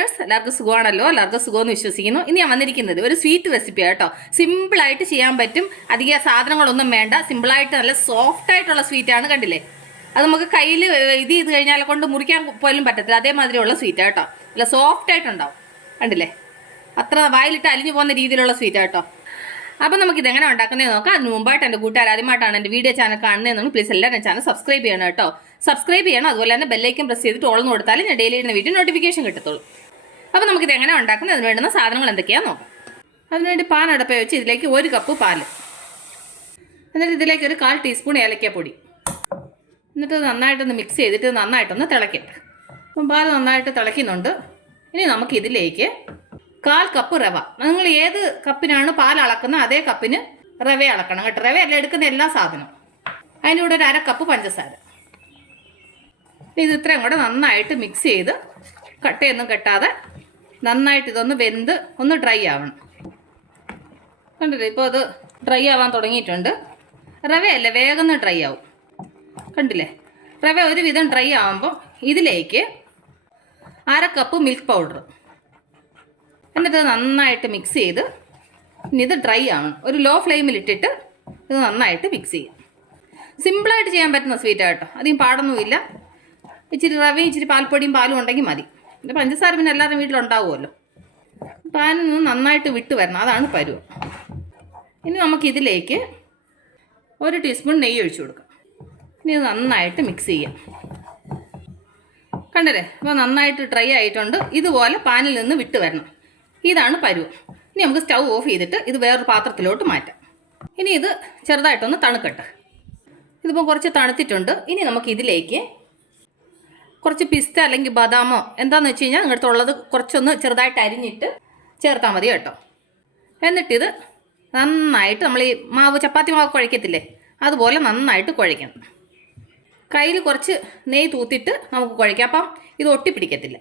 Listeners, എല്ലാവർക്കും സുഖമാണല്ലോ? എല്ലാവർക്കും സുഖമെന്ന് വിശ്വസിക്കുന്നു. ഇനി ഞാൻ വന്നിരിക്കുന്നത് ഒരു സ്വീറ്റ് റെസിപ്പിയാണ് കേട്ടോ. സിമ്പിളായിട്ട് ചെയ്യാൻ പറ്റും, അധിക സാധനങ്ങളൊന്നും വേണ്ട. സിമ്പിളായിട്ട് നല്ല സോഫ്റ്റ് ആയിട്ടുള്ള സ്വീറ്റാണ്. കണ്ടില്ലേ, അത് നമുക്ക് കയ്യിൽ ഇത് ചെയ്ത് കഴിഞ്ഞാൽ കൊണ്ട് മുറിക്കാൻ പോലും പറ്റത്തില്ല. അതേമാതിരിയുള്ള സ്വീറ്റാണ് കേട്ടോ. നല്ല സോഫ്റ്റ് ആയിട്ടുണ്ടാവും. കണ്ടില്ലേ, അത്ര വായിലിട്ട് അലിഞ്ഞു പോകുന്ന രീതിയിലുള്ള സ്വീറ്റാണ് കേട്ടോ. അപ്പം നമുക്കിത് എങ്ങനെ ഉണ്ടാക്കുന്നതെന്ന് നോക്കാം. അതിന് മുമ്പായിട്ട് എൻ്റെ കൂട്ടുകാർ ആദ്യമായിട്ടാണ് എൻ്റെ വീഡിയോ ചാനൽ കാണുന്നതെന്ന് പ്ലീസ് എല്ലാവരും ചാനൽ സബ്സ്ക്രൈബ് ചെയ്യണം കേട്ടോ. സബ്സ്ക്രൈബ് ചെയ്യണം. അതുപോലെ തന്നെ ബെല്ലൈക്കൻ പ്രസ് ചെയ്തിട്ട് ഓൾന്ന് കൊടുത്താലും ഞാൻ ഡെയിലി ഇടുന്ന വീഡിയോ നോട്ടിഫിക്കേഷൻ കിട്ടത്തുള്ളൂ. അപ്പോൾ നമുക്കിത് എങ്ങനെ ഉണ്ടാക്കുന്നത്, അതിന് വേണ്ടുന്ന സാധനങ്ങൾ എന്തൊക്കെയാണെന്ന് നോക്കാം. അതിനുവേണ്ടി പാൻ അടുപ്പ വെച്ച് ഇതിലേക്ക് 1 കപ്പ് പാല്, എന്നിട്ട് ഇതിലേക്ക് ഒരു 1/4 ടീസ്പൂൺ ഏലക്കാപ്പൊടി, എന്നിട്ട് നന്നായിട്ടൊന്ന് മിക്സ് ചെയ്തിട്ട് നന്നായിട്ടൊന്ന് തിളക്കട്ടെ. അപ്പം പാല് നന്നായിട്ട് തിളയ്ക്കുന്നുണ്ട്. ഇനി നമുക്കിതിലേക്ക് 1/4 കപ്പ് റവ, നിങ്ങൾ ഏത് കപ്പിനാണ് പാൽ അളക്കുന്നത് അതേ കപ്പിന് റവ അളക്കണം കേട്ടോ. റവയല്ല എടുക്കുന്ന എല്ലാ സാധനവും. അതിൻ്റെ കൂടെ ഒരു 1/2 കപ്പ് പഞ്ചസാര. ഇത് ഇത്രയും കൂടെ നന്നായിട്ട് മിക്സ് ചെയ്ത് കട്ടയൊന്നും കെട്ടാതെ നന്നായിട്ട് ഇതൊന്ന് വെന്ത് ഒന്ന് ഡ്രൈ ആവണം. കണ്ടില്ലേ, ഇപ്പോൾ അത് ഡ്രൈ ആവാൻ തുടങ്ങിയിട്ടുണ്ട്. റവയല്ല, വേഗം ഡ്രൈ ആവും. കണ്ടില്ലേ, റവ ഒരുവിധം ഡ്രൈ ആവുമ്പോൾ ഇതിലേക്ക് 1/2 കപ്പ് മിൽക്ക് പൗഡർ, എന്നിട്ട് നന്നായിട്ട് മിക്സ് ചെയ്ത് ഇനി ഇത് ഡ്രൈ ആവണം. ഒരു ലോ ഫ്ലെയിമിലിട്ടിട്ട് ഇത് നന്നായിട്ട് മിക്സ് ചെയ്യും. സിമ്പിളായിട്ട് ചെയ്യാൻ പറ്റുന്ന സ്വീറ്റാണ് കേട്ടോ. അധികം പാടൊന്നുമില്ല. ഇച്ചിരി റവയും ഇച്ചിരി പാൽപ്പൊടിയും പാലും ഉണ്ടെങ്കിൽ മതി. പിന്നെ പഞ്ചസാര പിന്നെ എല്ലാവരും വീട്ടിലുണ്ടാവുമല്ലോ. പാനിൽ നിന്ന് നന്നായിട്ട് വിട്ട് വരണം, അതാണ് പരുവം. ഇനി നമുക്കിതിലേക്ക് 1 ടീസ്പൂൺ നെയ്യ് ഒഴിച്ചു കൊടുക്കാം. ഇനി ഇത് നന്നായിട്ട് മിക്സ് ചെയ്യാം. കണ്ടില്ലേ, അപ്പോൾ നന്നായിട്ട് ഡ്രൈ ആയിട്ടുണ്ട്. ഇതുപോലെ പാനിൽ നിന്ന് വിട്ട് വരണം, ഇതാണ് പരുവം. ഇനി നമുക്ക് സ്റ്റൗ ഓഫ് ചെയ്തിട്ട് ഇത് വേറൊരു പാത്രത്തിലോട്ട് മാറ്റാം. ഇനി ഇത് ചെറുതായിട്ടൊന്ന് തണുക്കട്ടെ. ഇതിപ്പോൾ കുറച്ച് തണുത്തിട്ടുണ്ട്. ഇനി നമുക്കിതിലേക്ക് കുറച്ച് പിസ്ത അല്ലെങ്കിൽ ബദാമോ എന്താണെന്ന് വെച്ച് കഴിഞ്ഞാൽ നിങ്ങളുടെ ഉള്ളത് കുറച്ചൊന്ന് ചെറുതായിട്ട് അരിഞ്ഞിട്ട് ചേർത്താൽ മതി കേട്ടോ. എന്നിട്ടിത് നന്നായിട്ട് നമ്മൾ ഈ മാവ്, ചപ്പാത്തി മാവ് കുഴയ്ക്കത്തില്ലേ, അതുപോലെ നന്നായിട്ട് കുഴയ്ക്കണം. കയ്യിൽ കുറച്ച് നെയ്യ് തൂത്തിട്ട് നമുക്ക് കുഴയ്ക്കാം, അപ്പം ഇത് ഒട്ടിപ്പിടിക്കത്തില്ല.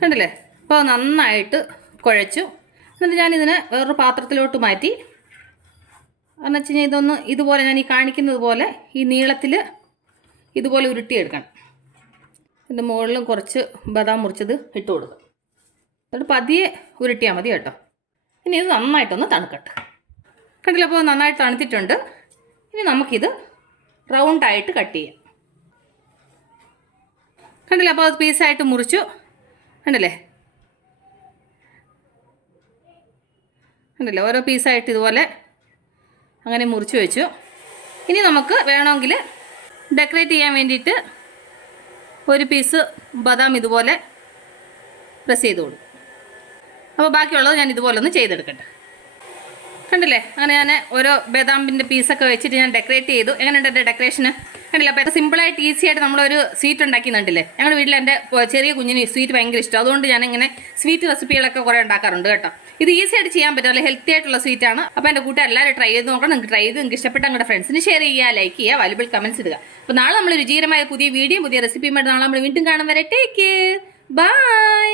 കണ്ടില്ലേ, അപ്പോൾ നന്നായിട്ട് കുഴച്ചു. എന്നിട്ട് ഞാനിതിനെ വേറൊരു പാത്രത്തിലോട്ട് മാറ്റി. എന്ന് വെച്ച് കഴിഞ്ഞാൽ ഇതൊന്ന് ഇതുപോലെ ഞാൻ ഈ കാണിക്കുന്നത് പോലെ ഈ നീളത്തിൽ ഇതുപോലെ ഉരുട്ടിയെടുക്കണം. ഇതിൻ്റെ മുകളിലും കുറച്ച് ബദാം മുറിച്ചത് ഇട്ട് കൊടുക്കും. എന്നിട്ട് പതിയെ ഉരുട്ടിയാൽ മതി കേട്ടോ. ഇനി ഇത് നന്നായിട്ടൊന്ന് തണുക്കട്ടെ. കണ്ടില്ല, അപ്പോൾ നന്നായിട്ട് തണുത്തിട്ടുണ്ട്. ഇനി നമുക്കിത് റൗണ്ടായിട്ട് കട്ട് ചെയ്യാം. കണ്ടില്ല, അപ്പോൾ അത് പീസായിട്ട് മുറിച്ചു. കണ്ടില്ലേ, കണ്ടില്ലേ, ഓരോ പീസായിട്ട് ഇതുപോലെ അങ്ങനെ മുറിച്ച് വെച്ചു. ഇനി നമുക്ക് വേണമെങ്കിൽ ഡെക്കറേറ്റ് ചെയ്യാൻ വേണ്ടിയിട്ട് 1 പീസ് ബദാം ഇതുപോലെ പ്രസ് ചെയ്ത് കൊടുക്കും. അപ്പോൾ ബാക്കിയുള്ളത് ഞാൻ ഇതുപോലെ ഒന്ന് ചെയ്തെടുക്കട്ടെ. കണ്ടില്ലേ, അങ്ങനെ ഞാൻ ഓരോ ബദാമിൻ്റെ പീസൊക്കെ വെച്ചിട്ട് ഞാൻ ഡെക്കറേറ്റ് ചെയ്തു. എങ്ങനെയുണ്ട് എൻ്റെ ഡെക്കറേഷന്? കണ്ടില്ല, അപ്പോൾ സിമ്പിളായിട്ട് ഈസി ആയിട്ട് നമ്മളൊരു സ്വീറ്റ് ഉണ്ടാക്കിയിട്ടുണ്ടല്ലേ. ഞങ്ങളുടെ വീട്ടിൽ എൻ്റെ ചെറിയ കുഞ്ഞിന് സ്വീറ്റ് ഭയങ്കര ഇഷ്ടം. അതുകൊണ്ട് ഞാനിങ്ങനെ സ്വീറ്റ് റെസിപ്പികളൊക്കെ കുറേ ഉണ്ടാക്കാറുണ്ട് കേട്ടോ. ഇത് ഈസി ആയിട്ട് ചെയ്യാൻ പറ്റും, നല്ല ഹെൽത്തി ആയിട്ടുള്ള സ്വീറ്റാണ്. അപ്പോൾ എൻ്റെ കൂട്ടുകാർ എല്ലാവരും ട്രൈ ചെയ്ത് നോക്കണം. നിങ്ങൾക്ക് ട്രൈ ചെയ്ത് നിങ്ങൾക്ക് ഇഷ്ടപ്പെട്ട നിങ്ങളുടെ ഫ്രണ്ട്സിന് ഷെയർ ചെയ്യുക, ലൈക്ക് ചെയ്യുക, വാല്യുബിൾ കമൻറ്റ്സ് ഇടുക. അപ്പോൾ നാളെ നമ്മൾ രുചികരമായ പുതിയ വീഡിയോ, പുതിയ റെസിപ്പിയുമായിട്ട് നാളെ നമ്മൾ വീണ്ടും കാണും. വരെ ടേക്ക് കെയർ, ബൈ.